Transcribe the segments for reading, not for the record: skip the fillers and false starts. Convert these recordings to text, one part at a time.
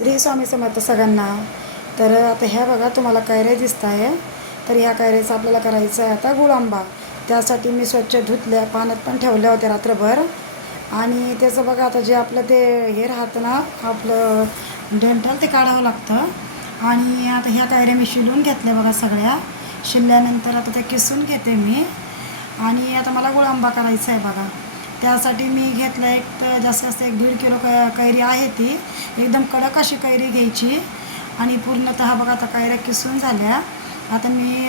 श्री स्वामी समर्थ सगळ्यांना. तर आता ह्या बघा तुम्हाला कैऱ्या दिसत आहे. तर ह्या कैऱ्याचं आपल्याला करायचं आहे आता गुळ आंबा. त्यासाठी मी स्वच्छ धुतल्या, पाण्यात पण ठेवल्या होत्या रात्रभर. आणि त्याचं बघा आता जे आपलं ते हे राहतं ना, आपलं डेंटल ते काढावं लागतं. आणि आता ह्या कैऱ्या मी शिलून घेतल्या बघा सगळ्या. शिलल्यानंतर आता त्या किसून घेते मी. आणि आता मला गुळ आंबा करायचा आहे बघा. त्यासाठी मी घेतलं एक तर जास्त जास्त 1-1.5 किलो कैरी आहे. ती एकदम कडक अशी कैरी घ्यायची. आणि पूर्णतः बघा आता कैऱ्या किसून झाल्या. आता मी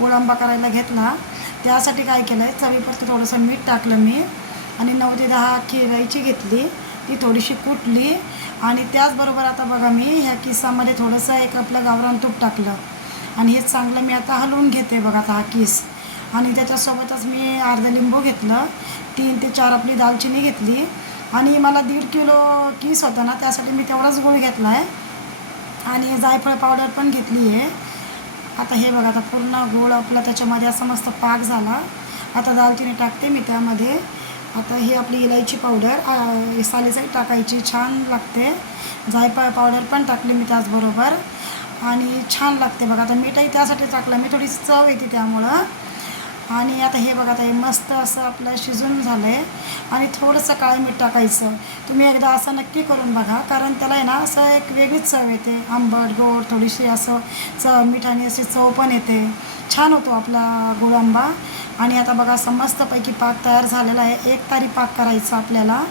गुळ आंबा करायला घेतला. त्यासाठी काय केलं आहे, चवीपुरतं थोडंसं मीठ टाकलं मी. आणि 9 ते 10 अख्खी इलायची घेतली, ती थोडीशी कुटली. आणि त्याचबरोबर आता बघा मी ह्या किसामध्ये थोडंसं एक आपलं गावरान तूप टाकलं. आणि हे चांगलं मी आता हलवून घेते बघा आता हा किस. आणि त्याच्यासोबतच मी अर्धा लिंबू घेतलं, 3 ते 4 आपली दालचिनी घेतली. आणि मला 1.5 किलो किस होता ना, त्यासाठी मी तेवढाच गूळ घेतला आहे. आणि जायफळ पावडर पण घेतली आहे. आता हे बघा आता पूर्ण गूळ आपला त्याच्यामध्ये असा मस्त पाक झाला. आता दालचिनी टाकते मी त्यामध्ये. आता ही आपली इलायची पावडर सालीसाई टाकायची, छान लागते. जायफळ पावडर पण टाकली मी त्याचबरोबर. आणि छान लागते बघा. आता मीठही त्यासाठी टाकलं मी, थोडी चव येते त्यामुळं. आणि आता हे बघा आता हे मस्त असं आपलं शिजून झालं आहे. आणि थोडंसं काळं मीठ टाकायचं. तुम्ही एकदा असं नक्की करून बघा, कारण त्याला आहे ना असं एक वेगळीच चव येते. आंबट गोड थोडीशी असं मिठाने अशी चव पण येते. छान होतो आपला गुळ आंबा. आणि आता बघा असं मस्तपैकी पाक तयार झालेला आहे. एक तारी पाक करायचा आपल्याला.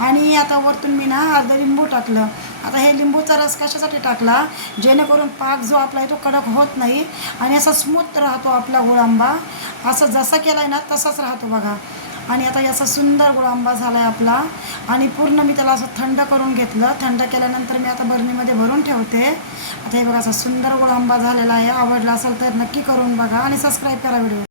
आणि आता वरतून मी ना अर्धा लिंबू टाकलं. आता हे लिंबूचा रस कशासाठी टाकला, जेणेकरून पाक जो आपला आहे तो कडक होत नाही आणि असा स्मूथ राहतो आपला गुळ आंबा. असं जसा केला आहे ना तसाच राहतो बघा. आणि आता याचा सुंदर गुळ आंबा झाला आहे आपला. आणि पूर्ण मी त्याला असं थंड करून घेतलं. थंड केल्यानंतर मी आता बरणीमध्ये भरून ठेवते. आता हे बघा असा सुंदर गुळ आंबा झालेला आहे. आवडला असेल तर नक्की करून बघा आणि सबस्क्राईब करा व्हिडिओ.